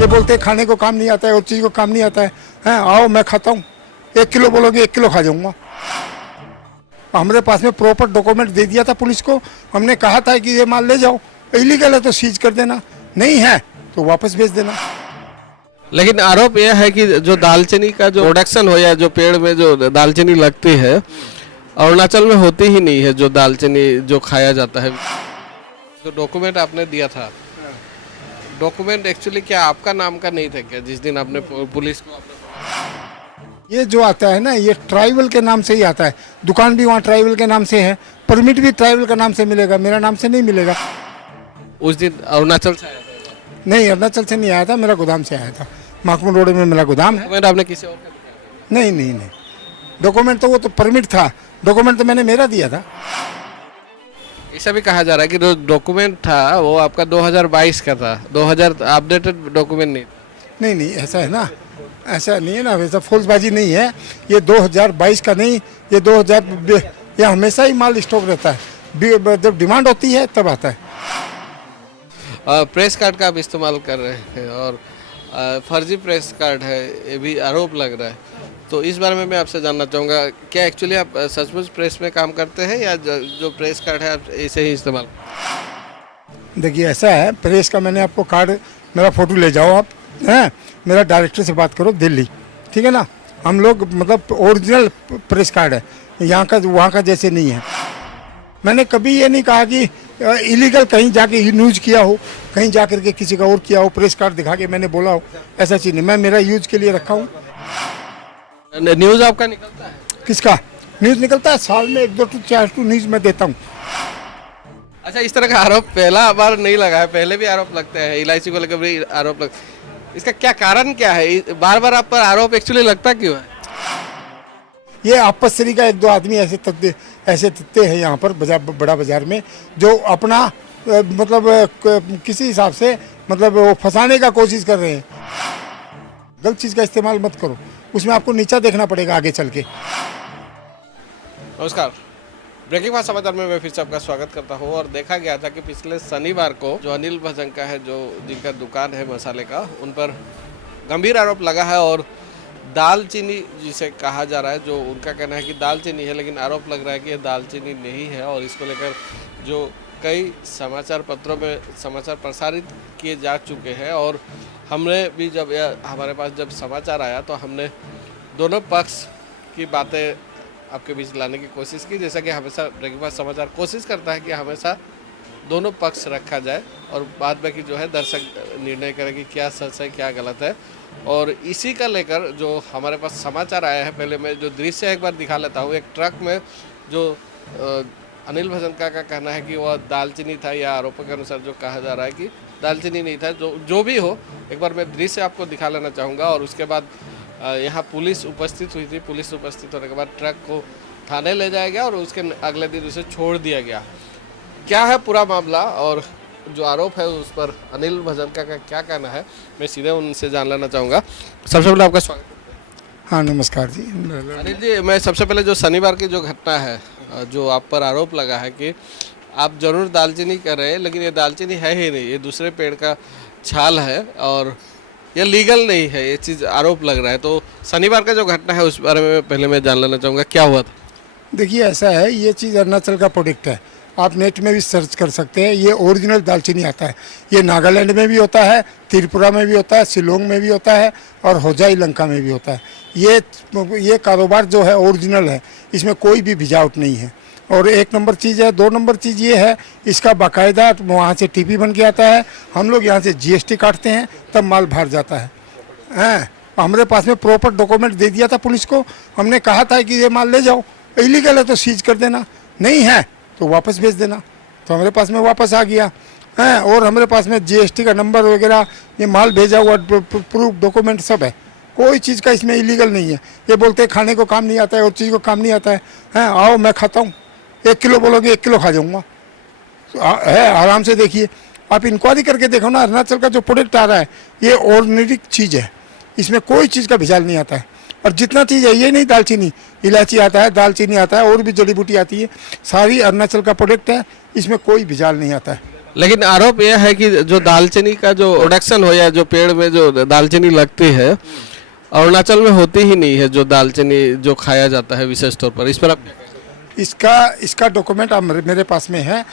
ये बोलते हैं खाने को काम नहीं आता है और चीज़ को काम नहीं आता है। हैं आओ मैं खाता हूँ, 1 किलो बोलोगे 1 किलो खा जाऊँगा। हमारे पास में प्रॉपर डॉक्यूमेंट दे दिया था पुलिस को, हमने कहा था कि ये माल ले जाओ, इलीगल है तो सीज कर देना, नहीं है तो वापस भेज देना। लेकिन आरोप यह है कि जो दालचीनी का जो प्रोडक्शन हो या जो पेड़ में जो दालचीनी लगती है अरुणाचल में होती ही नहीं है, जो दालचीनी जो खाया जाता है। जो डॉक्यूमेंट आपने दिया था, डॉक्यूमेंट एक्चुअली क्या आपका नाम का नहीं था क्या जिस दिन आपने पुलिस को ये जो आता है ना, ये ट्राइबल के नाम से ही आता है। दुकान भी वहाँ ट्राइबल के नाम से है, परमिट भी ट्राइबल का नाम से मिलेगा, मेरा नाम से नहीं मिलेगा। उस दिन अरुणाचल से आया था? नहीं, अरुणाचल से नहीं आया था, मेरा गोदाम से आया था। माकमू रोड में मेरा गोदाम है। डॉक्यूमेंट आपने किसी और का दिखाया? नहीं नहीं नहीं, डॉक्यूमेंट तो वो तो परमिट था, डॉक्यूमेंट तो मैंने मेरा दिया था। ऐसा भी कहा जा रहा है कि जो डॉक्यूमेंट था वो आपका 2022 का था, 2000 अपडेटेड डॉक्यूमेंट नहीं। नहीं नहीं, ऐसा है ना, ऐसा नहीं है ना, वैसा फौजबाजी नहीं है। ये 2022 का नहीं, ये 2000, ये हमेशा ही माल स्टॉक रहता है, जब डिमांड होती है तब आता है। प्रेस कार्ड का आप इस्तेमाल कर रहे हैं और फर्जी प्रेस कार्ड है, ये भी आरोप लग रहा है। तो इस बारे में मैं आपसे जानना चाहूँगा, क्या एक्चुअली आप सचमुच प्रेस में काम करते हैं या जो प्रेस कार्ड है आप ऐसे ही इस्तेमाल? देखिए ऐसा है, प्रेस का मैंने आपको कार्ड, मेरा फ़ोटो ले जाओ आप, हैं, मेरा डायरेक्टर से बात करो दिल्ली, ठीक है ना। हम लोग मतलब ओरिजिनल प्रेस कार्ड है, यहाँ का वहाँ का जैसे नहीं है। मैंने कभी ये नहीं कहा कि इलीगल कहीं जाके यूज किया हो, कहीं जा करके किसी का और किया हो, प्रेस कार्ड दिखा के मैंने बोला हो, ऐसा चीज़ नहीं। मैं मेरा यूज के लिए रखा हूँ। न्यूज़ आपका निकलता है? किसका न्यूज़ निकलता है? साल में 1, 2, 4 न्यूज़ मैं देता हूँ। अच्छा, इस तरह का आरोप पहला बार नहीं लगा है, पहले भी आरोप लगते हैं, इलायची को लेकर भी आरोप लग, इसका क्या कारण क्या है? बार बार आप पर आरोप एक्चुअली लगता क्यों है? ये आपसरी का 1-2 आदमी ऐसे तत्ते हैं यहाँ पर बड़ा बाजार में, जो अपना मतलब किसी हिसाब से मतलब वो फंसाने का कोशिश कर रहे हैं। गलत चीज़ का इस्तेमाल मत करो, उसमें आपको नीचा देखना पड़ेगा आगे चल के। नमस्कार, ब्रेकिंग फास्ट समाचार में मैं फिर से आपका स्वागत करता हूँ। और देखा गया था कि पिछले शनिवार को जो अनिल भजंका है, जो जिनका दुकान है मसाले का, उन पर गंभीर आरोप लगा है। और दालचीनी जिसे कहा जा रहा है, जो उनका कहना है कि दालचीनी है, लेकिन आरोप लग रहा है कि ये दालचीनी नहीं है। और इसको लेकर जो कई समाचार पत्रों में समाचार प्रसारित किए जा चुके हैं, और हमने भी जब हमारे पास जब समाचार आया तो हमने दोनों पक्ष की बातें आपके बीच लाने की कोशिश की। जैसा कि हमेशा ब्रेकिंग फास्ट समाचार कोशिश करता है कि हमेशा दोनों पक्ष रखा जाए और बाद में कि जो है दर्शक निर्णय करें कि क्या सच है क्या गलत है। और इसी का लेकर जो हमारे पास समाचार आया है, पहले मैं जो दृश्य एक बार दिखा लेता हूँ। एक ट्रक में जो अनिल भजंका का कहना है कि वह दालचीनी था, या आरोपों के अनुसार जो कहा जा रहा है कि दालचीनी नहीं था, जो भी हो, एक बार मैं दृश्य आपको दिखा लेना चाहूँगा। और उसके बाद यहाँ पुलिस उपस्थित हुई थी। पुलिस उपस्थित होने के बाद ट्रक को थाने ले जाया गया और उसके अगले दिन उसे छोड़ दिया गया। क्या है पूरा मामला और जो आरोप है उस पर अनिल भजंका का क्या कहना है, मैं सीधे उनसे जान लेना चाहूँगा। सबसे पहले आपका स्वागत है। हाँ नमस्कार जी। अनिल जी, मैं सबसे पहले जो शनिवार की जो घटना है, जो आप पर आरोप लगा है कि आप जरूर दालचीनी कर रहे हैं, लेकिन ये दालचीनी है ही नहीं, ये दूसरे पेड़ का छाल है और ये लीगल नहीं है, ये चीज़ आरोप लग रहा है। तो शनिवार का जो घटना है उस बारे में पहले मैं जान लेना चाहूँगा, क्या हुआ था? देखिए ऐसा है, ये चीज़ अरुणाचल का प्रोडक्ट है, आप नेट में भी सर्च कर सकते हैं। ये ओरिजिनल दालचीनी आता है। ये नागालैंड में भी होता है, त्रिपुरा में भी होता है, शिलोंग में भी होता है और होजाई लंका में भी होता है। ये कारोबार जो है ओरिजिनल है, इसमें कोई भी भिजावट नहीं है। और 1 नंबर चीज़ है। 2 नंबर चीज़ ये है, इसका बाकायदा वहाँ से टीपी बन के आता है, हम लोग यहाँ से GST काटते हैं, तब माल बाहर जाता है। हमारे पास में प्रॉपर डॉक्यूमेंट दे दिया था पुलिस को, हमने कहा था कि ये माल ले जाओ, इलीगल है तो सीज कर देना, नहीं है तो वापस भेज देना। तो हमारे पास में वापस आ गया है। और हमारे पास में GST का नंबर वगैरह, ये माल भेजा हुआ प्रूफ डॉक्यूमेंट सब है, कोई चीज़ का इसमें इलीगल नहीं है। ये बोलते हैं खाने को काम नहीं आता है और चीज़ को काम नहीं आता है। हैं आओ मैं खाता हूँ, 1 किलो बोलोगे 1 किलो खा जाऊँगा। है आराम से देखिए, आप इंक्वायरी करके देखो ना, अरुणाचल का जो प्रोडक्ट आ रहा है ये ऑर्डिनरी चीज़ है, इसमें कोई चीज़ का भेजाल नहीं आता है। और जितना चीज़ है, ये नहीं दालचीनी, इलायची आता है, दालचीनी आता है, और भी जड़ी बूटी आती है, सारी अरुणाचल का प्रोडक्ट है, इसमें कोई भेजाल नहीं आता है। लेकिन आरोप यह है कि जो दालचीनी का जो प्रोडक्शन हो या जो पेड़ में जो दालचीनी लगती है अरुणाचल में होती ही नहीं है, जो दालचीनी जो खाया जाता है विशेष तौर पर। इस पर आप क्या कहेंगे? इसका डॉक्यूमेंट अब मेरे पास में है।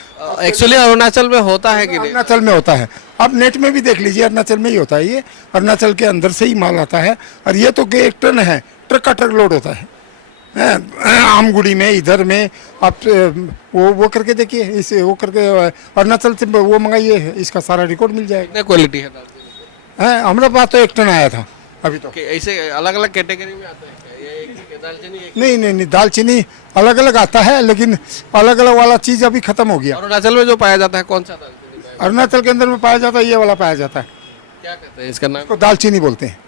एक्चुअली अरुणाचल में होता है कि नहीं? अरुणाचल में होता है, आप नेट में भी देख लीजिए, अरुणाचल में ही होता है। ये अरुणाचल के अंदर से ही माल आता है। और ये तो एक टन है, ट्रक का ट्रक लोड होता है। आमगुड़ी में, इधर में आप वो करके देखिए, इसे वो करके अरुणाचल से वो मंगाइए, इसका सारा रिकॉर्ड मिल जाएगा। कितने क्वालिटी है दालचीनी? हमारे पास तो 1 टन आया था अभी तो। कि ऐसे अलग अलग कैटेगरी में आता है क्या? ये एक ही दालचीनी एक? नहीं, दालचीनी अलग अलग आता है, लेकिन अलग अलग वाला चीज़ अभी खत्म हो गया। अरुणाचल में जो पाया जाता है कौन सा दालचीनी पाया? अरुणाचल के अंदर में पाया जाता है, ये वाला पाया जाता है। क्या कहते हैं इसका नाम? इसको दालचीनी बोलते हैं।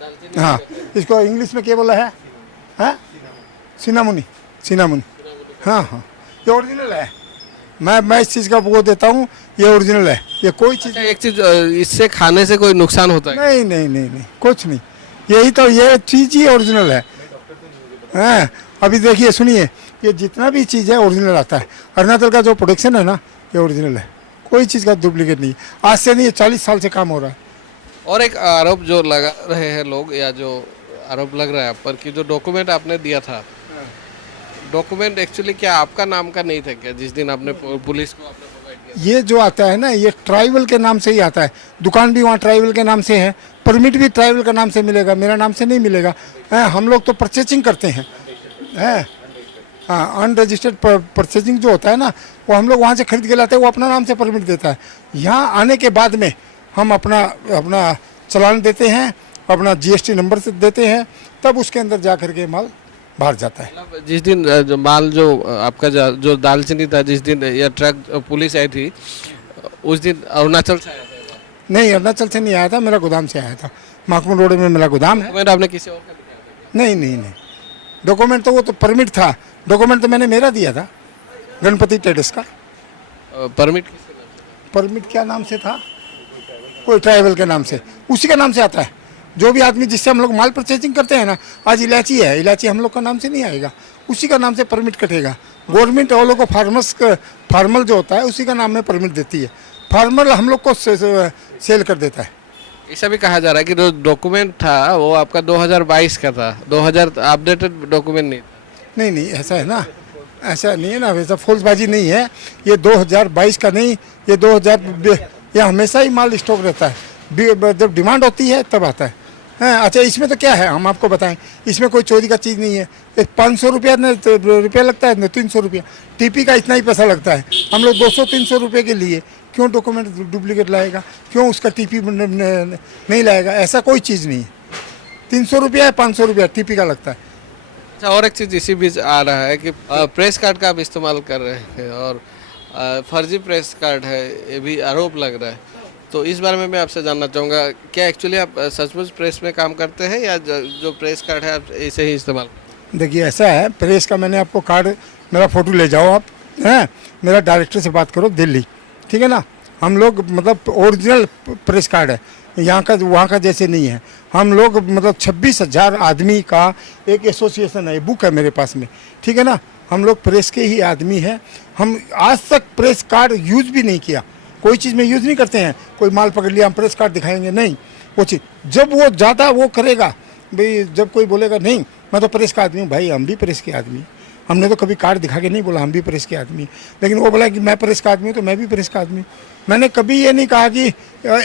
दालचीनी। हाँ, इसको इंग्लिश में क्या बोला है? हाँ, सिनामुनी। हाँ, ये ओरिजिनल है। मैं इस चीज़ का वो देता हूँ, ये ओरिजिनल है। ये कोई चीज़ अच्छा, एक चीज इससे खाने से कोई नुकसान होता है? नहीं, कुछ नहीं। यही तो, ये चीज़ ही ओरिजिनल है। हाँ, अभी देखिए, सुनिए, ये जितना भी चीज़ है ओरिजिनल आता है। अरुणाचल का जो प्रोडक्शन है ना, ये ओरिजिनल है, कोई चीज़ का डुप्लीकेट नहीं। आज से नहीं, 40 साल से काम हो रहा है। और एक आरोप जो लगा रहे हैं लोग, या जो आरोप लग रहा है आप पर, कि जो डॉक्यूमेंट आपने दिया था, डॉक्यूमेंट एक्चुअली क्या आपका नाम का नहीं था क्या, जिस दिन आपने पुलिस को आपने प्रोवाइड किया? ये जो आता है ना, ये ट्राइबल के नाम से ही आता है। दुकान भी वहाँ ट्राइबल के नाम से है, परमिट भी ट्राइबल का नाम से मिलेगा, मेरा नाम से नहीं मिलेगा। हम लोग तो परचेजिंग करते हैं। हाँ, अनरजिस्टर्ड परचेजिंग जो होता है ना, वो हम लोग वहाँ से खरीद के लाते हैं, वो अपना नाम से परमिट देता है। यहाँ आने के बाद में हम अपना चालान देते हैं, अपना GST नंबर से देते हैं, तब उसके अंदर जा करके माल बाहर जाता है। मतलब जिस दिन जो माल जो आपका जो दालचीनी था, जिस दिन यह ट्रक पुलिस आई थी, उस दिन अरुणाचल से आया था? नहीं, अरुणाचल से नहीं आया था, मेरा गोदाम से आया था। माकमन रोड में मेरा गोदाम है। डॉक्यूमेंट आपने किसी और का दिखाया था? नहीं, डॉक्यूमेंट तो वो तो परमिट था। डॉक्यूमेंट तो मैंने मेरा दिया था, गणपति ट्रेडर्स का। परमिट किसके नाम से? परमिट क्या नाम से था? कोई ट्राइबल के नाम से, उसी का नाम से आता है। जो भी आदमी जिससे हम लोग माल परचेजिंग करते हैं ना, आज इलायची है, इलायची हम लोग का नाम से नहीं आएगा, उसी का नाम से परमिट कटेगा। गवर्नमेंट वालों को फार्मल जो होता है, उसी का नाम में परमिट देती है। फार्मल हम लोग को सेल कर देता है। ऐसा भी कहा जा रहा है कि जो डॉक्यूमेंट था वो आपका 2022 का था, 2000 अपडेटेड डॉक्यूमेंट नहीं था। नहीं, ऐसा है ना, ऐसा नहीं है ना, वैसा फौजबाजी नहीं है। ये 2022 का नहीं, ये 2000, ये हमेशा ही माल स्टॉक रहता है। जब डिमांड होती है तब आता है। अच्छा, इसमें तो क्या है, हम आपको बताएं, इसमें कोई चोरी का चीज़ नहीं है। 500 रुपया लगता है न 300 रुपया, TP का इतना ही पैसा लगता है। हम लोग 200-300 रुपये के लिए क्यों डॉक्यूमेंट डुप्लीकेट लाएगा, क्यों उसका TP नहीं लाएगा? ऐसा कोई चीज़ नहीं है। 300 रुपया है, 500 रुपया TP का लगता है। अच्छा, और एक चीज़ इसी बीच आ रहा है कि प्रेस कार्ड का आप इस्तेमाल कर रहे हैं, और फर्जी प्रेस कार्ड है, ये भी आरोप लग रहा है। तो इस बारे में मैं आपसे जानना चाहूँगा, क्या एक्चुअली आप सचमुच प्रेस में काम करते हैं, या जो प्रेस कार्ड है आप ऐसे ही इस्तेमाल? देखिए, ऐसा है, प्रेस का मैंने आपको कार्ड, मेरा फ़ोटो ले जाओ आप, हैं, मेरा डायरेक्टर से बात करो दिल्ली, ठीक है ना। हम लोग मतलब ओरिजिनल प्रेस कार्ड है, यहाँ का वहाँ का जैसे नहीं है। हम लोग मतलब 26,000 आदमी का एक एसोसिएशन है, बुक है मेरे पास में, ठीक है ना। हम लोग प्रेस के ही आदमी हैं। हम आज तक प्रेस कार्ड यूज़ भी नहीं किया, कोई चीज़ में यूज़ नहीं करते हैं। कोई माल पकड़ लिया, हम प्रेस कार्ड दिखाएंगे नहीं, वो चीज़ जब वो ज़्यादा वो करेगा भाई, जब कोई बोलेगा नहीं मैं तो प्रेस का आदमी हूँ, भाई हम भी प्रेस के आदमी हैं। हमने तो कभी कार्ड दिखा के नहीं बोला हम भी प्रेस के आदमी हैं, लेकिन वो बोला कि मैं प्रेस का आदमी हूँ तो मैं भी प्रेस का आदमी हूँ। मैंने कभी ये नहीं कहा कि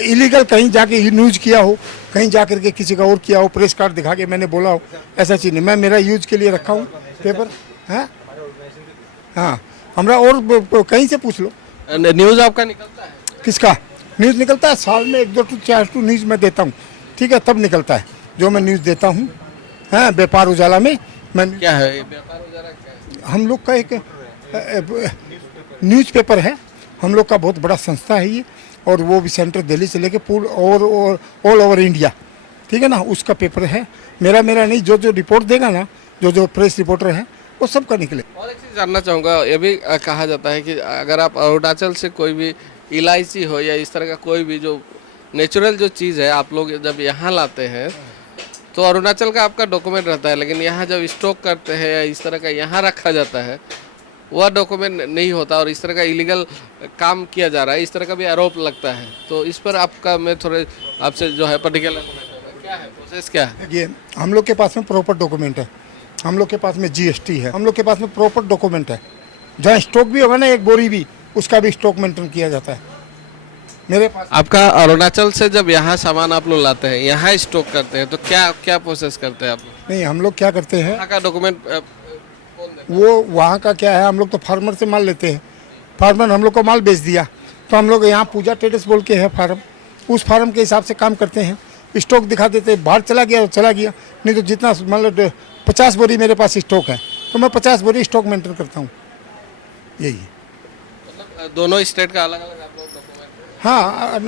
इलीगल कहीं जाके न्यूज़ किया हो, कहीं जा करके किसी का और किया हो, प्रेस कार्ड दिखा के मैंने बोला हो, ऐसा चीज़ नहीं। मैं मेरा यूज के लिए रखा हूँ पेपर है। हाँ, हमारा और कहीं से पूछ लो। न्यूज़ आपका निकलता है? किसका न्यूज़ निकलता है? साल में 1-2 to 4 न्यूज़ मैं देता हूँ, ठीक है, तब निकलता है जो मैं न्यूज़ देता हूँ। हाँ, व्यापार उजाला में मैं। क्या है ये व्यापार उजाला? क्या है? हम लोग का एक न्यूज़पेपर है, हम लोग का बहुत बड़ा संस्था है ये, और वो भी सेंट्रल दिल्ली से लेके पूल और ऑल ओवर इंडिया, ठीक है ना, उसका पेपर है। मेरा नहीं, जो रिपोर्ट देगा ना, जो प्रेस रिपोर्टर है वो सबका निकले। और एक चीज़ जानना चाहूँगा, ये भी कहा जाता है कि अगर आप अरुणाचल से कोई भी इलायची हो या इस तरह का कोई भी जो नेचुरल जो चीज़ है, आप लोग जब यहाँ लाते हैं तो अरुणाचल का आपका डॉक्यूमेंट रहता है, लेकिन यहाँ जब स्टॉक करते हैं या इस तरह का यहाँ रखा जाता है वह डॉक्यूमेंट नहीं होता और इस तरह का इलीगल काम किया जा रहा है, इस तरह का भी आरोप लगता है। तो इस पर आपका मैं थोड़े आपसे जो है पर्टिकुलर क्या है प्रोसेस क्या है? ये हम लोग के पास में प्रॉपर डॉक्यूमेंट है, हम लोग के पास में जीएसटी है, हम लोग के पास में प्रॉपर डॉक्यूमेंट है। जहाँ स्टॉक भी होगा ना एक बोरी भी, उसका भी स्टॉक मेंटेन किया जाता है मेरे पास। आपका अरुणाचल से जब यहाँ सामान आप लोग लाते हैं, यहाँ स्टॉक करते हैं, तो क्या क्या प्रोसेस करते हैं आप लोग? नहीं, हम लोग क्या करते हैं, यहाँ का डॉक्यूमेंट कौन देता वो वहाँ का क्या है, हम लोग तो फार्मर से माल लेते हैं, फार्मर हम लोग को माल बेच दिया, तो हम लोग यहाँ पूजा ट्रेडर्स बोल के है फार्म, उस फार्म के हिसाब से काम करते हैं। स्टॉक दिखा देते हैं, बाहर चला गया तो चला गया, नहीं तो जितना मतलब 50 बोरी मेरे पास स्टॉक है, तो मैं 50 बोरी स्टॉक मेंटेन करता हूँ, यही है। मतलब दोनों स्टेट का अलग अलग आप लोग डॉक्यूमेंट? हाँ,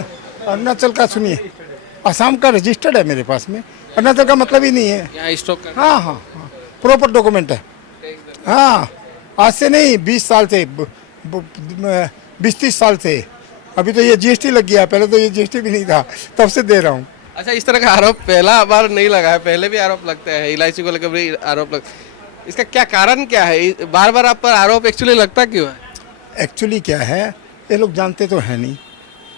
अरुणाचल का सुनिए, असम का रजिस्टर्ड है मेरे पास में, अरुणाचल का मतलब ही नहीं है। यहाँ स्टॉक कर हाँ हाँ हाँ, प्रॉपर डॉक्यूमेंट है। हाँ, आज से नहीं, 20 साल से, 20-30 साल से। अभी तो ये जीएसटी लग गया, पहले तो ये जीएसटी भी नहीं था, तब से दे रहा हूँ। अच्छा, इस तरह का आरोप पहला बार नहीं लगा है, पहले भी आरोप लगते हैं, इलायची को लेकर भी आरोप इसका क्या कारण क्या है? बार बार आप पर आरोप एक्चुअली लगता क्यों है? एक्चुअली क्या है, ये लोग जानते तो है नहीं,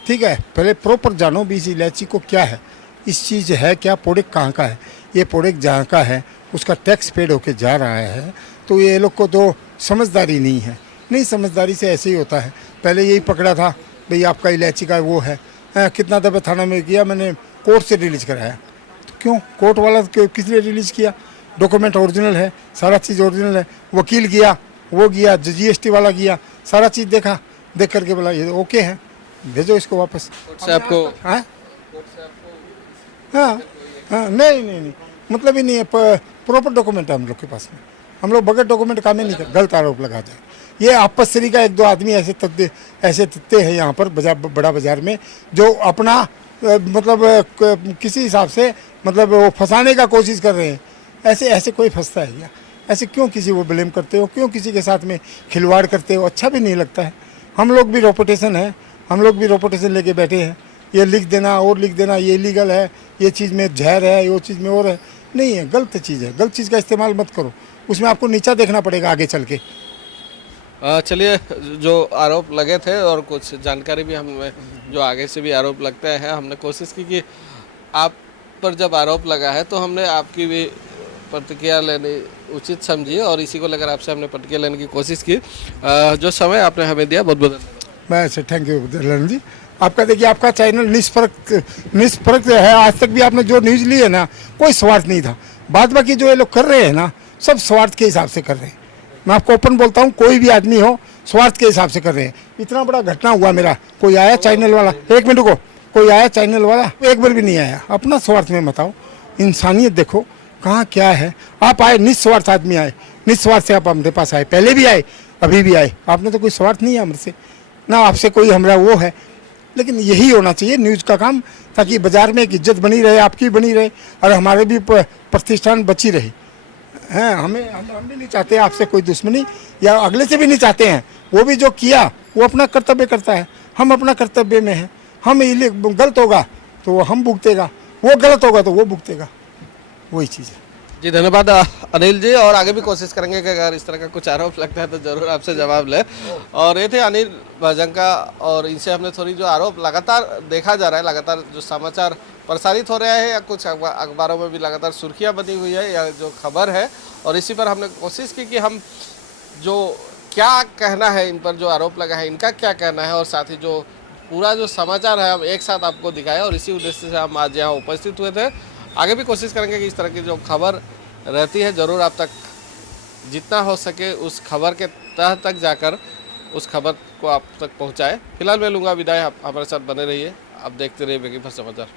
ठीक है। पहले प्रॉपर जानो भी इस इलायची को क्या है, इस चीज़ है क्या, प्रोडक्ट कहाँ का है, ये प्रोडक्ट जहाँ का है उसका टैक्स पेड होके जा रहा है, तो ये लोग को तो समझदारी नहीं है। नहीं, समझदारी से ऐसे ही होता है। पहले यही पकड़ा था भाई आपका इलायची का वो है, कितना दफ़ा थाना में किया, मैंने कोर्ट से रिलीज कराया, तो क्यों कोर्ट वाला किस लिए रिलीज किया? डॉक्यूमेंट ओरिजिनल है, सारा चीज़ ओरिजिनल है, वकील गया, वो गया, जीएसटी वाला गया, सारा चीज़ देखा, देख करके बोला ये ओके है, भेजो इसको वापस। से आपको हाँ हाँ हाँ, नहीं नहीं नहीं, मतलब ही नहीं है, प्रॉपर डॉक्यूमेंट है हम लोग के पास में, हम लोग बगैर डॉक्यूमेंट काम ही नहीं कर, गलत आरोप लगा जाए। ये आपसरी का 1-2 आदमी ऐसे तत्ते हैं यहाँ पर बाजार, बड़ा बाजार में, जो अपना मतलब किसी हिसाब से मतलब वो फंसाने का कोशिश कर रहे हैं। ऐसे कोई फंसता है क्या? ऐसे क्यों किसी को ब्लेम करते हो, क्यों किसी के साथ में खिलवाड़ करते हो? अच्छा भी नहीं लगता है। हम लोग भी रेपुटेशन है, हम लोग भी रेपुटेशन लेके बैठे हैं, ये लिख देना और लिख देना ये इलीगल है, ये चीज़ में जहर है, वो चीज़ में और है, नहीं है, गलत चीज़ है। गलत चीज़ का इस्तेमाल मत करो, उसमें आपको नीचा देखना पड़ेगा आगे चल के। चलिए, जो आरोप लगे थे और कुछ जानकारी भी हमें जो आगे से भी आरोप लगते हैं, हमने कोशिश की कि आप पर जब आरोप लगा है तो हमने आपकी भी प्रतिक्रिया लेनी उचित समझी और इसी को लेकर आपसे हमने प्रतिक्रिया लेने की कोशिश की। जो समय आपने हमें दिया, बहुत बहुत धन्यवाद। मैं थैंक यू दलन जी। आपका देखिए, आपका चैनल निष्पक्ष है। आज तक भी आपने जो न्यूज़ ली है ना, कोई स्वार्थ नहीं था। बाद बाकी जो ये लोग कर रहे हैं ना, सब स्वार्थ के हिसाब से कर रहे हैं। मैं आपको ओपन बोलता हूँ, कोई भी आदमी हो, स्वार्थ के हिसाब से कर रहे हैं। इतना बड़ा घटना हुआ मेरा, कोई आया चैनल वाला, 1 मिनट को, कोई आया चैनल वाला, एक बार भी नहीं आया। अपना स्वार्थ में मत आओ, इंसानियत देखो कहाँ क्या है। आप आए, निस्वार्थ आदमी आए, निस्वार्थ से आप हमारे पास आए, पहले भी आए, अभी भी आए। आपने तो कोई स्वार्थ नहीं है हमसे, ना आपसे कोई हमारा वो है। लेकिन यही होना चाहिए न्यूज़ का काम, ताकि बाज़ार में एक इज्जत बनी रहे, आपकी बनी रहे और हमारे भी प्रतिष्ठान बची रहे। हैं, हम भी नहीं चाहते आपसे कोई दुश्मनी, या अगले से भी नहीं चाहते हैं। वो भी जो किया वो अपना कर्तव्य करता है, हम अपना कर्तव्य में हैं। हम गलत होगा तो हम भुगतेगा, वो गलत होगा तो वो भुगतेगा, वही चीज़ है। जी धन्यवाद अनिल जी, और आगे भी कोशिश करेंगे कि अगर इस तरह का कुछ आरोप लगता है तो ज़रूर आपसे जवाब ले। और ये थे अनिल भजंका, और इनसे हमने थोड़ी जो आरोप लगातार देखा जा रहा है, लगातार जो समाचार प्रसारित हो रहा है या कुछ अखबारों में भी लगातार सुर्खियां बनी हुई है या जो खबर है, और इसी पर हमने कोशिश की कि हम जो क्या कहना है इन पर, जो आरोप लगा है इनका क्या कहना है, और साथ ही जो पूरा जो समाचार है हम एक साथ आपको दिखाया, और इसी उद्देश्य से हम आज यहाँ उपस्थित हुए थे। आगे भी कोशिश करेंगे कि इस तरह की जो खबर रहती है ज़रूर आप तक जितना हो सके उस खबर के तह तक जाकर उस खबर को आप तक पहुंचाए। फिलहाल मैं लूँगा विदाई, आप हमारे साथ बने रहिए, आप देखते रहिए बेखबर समाचार।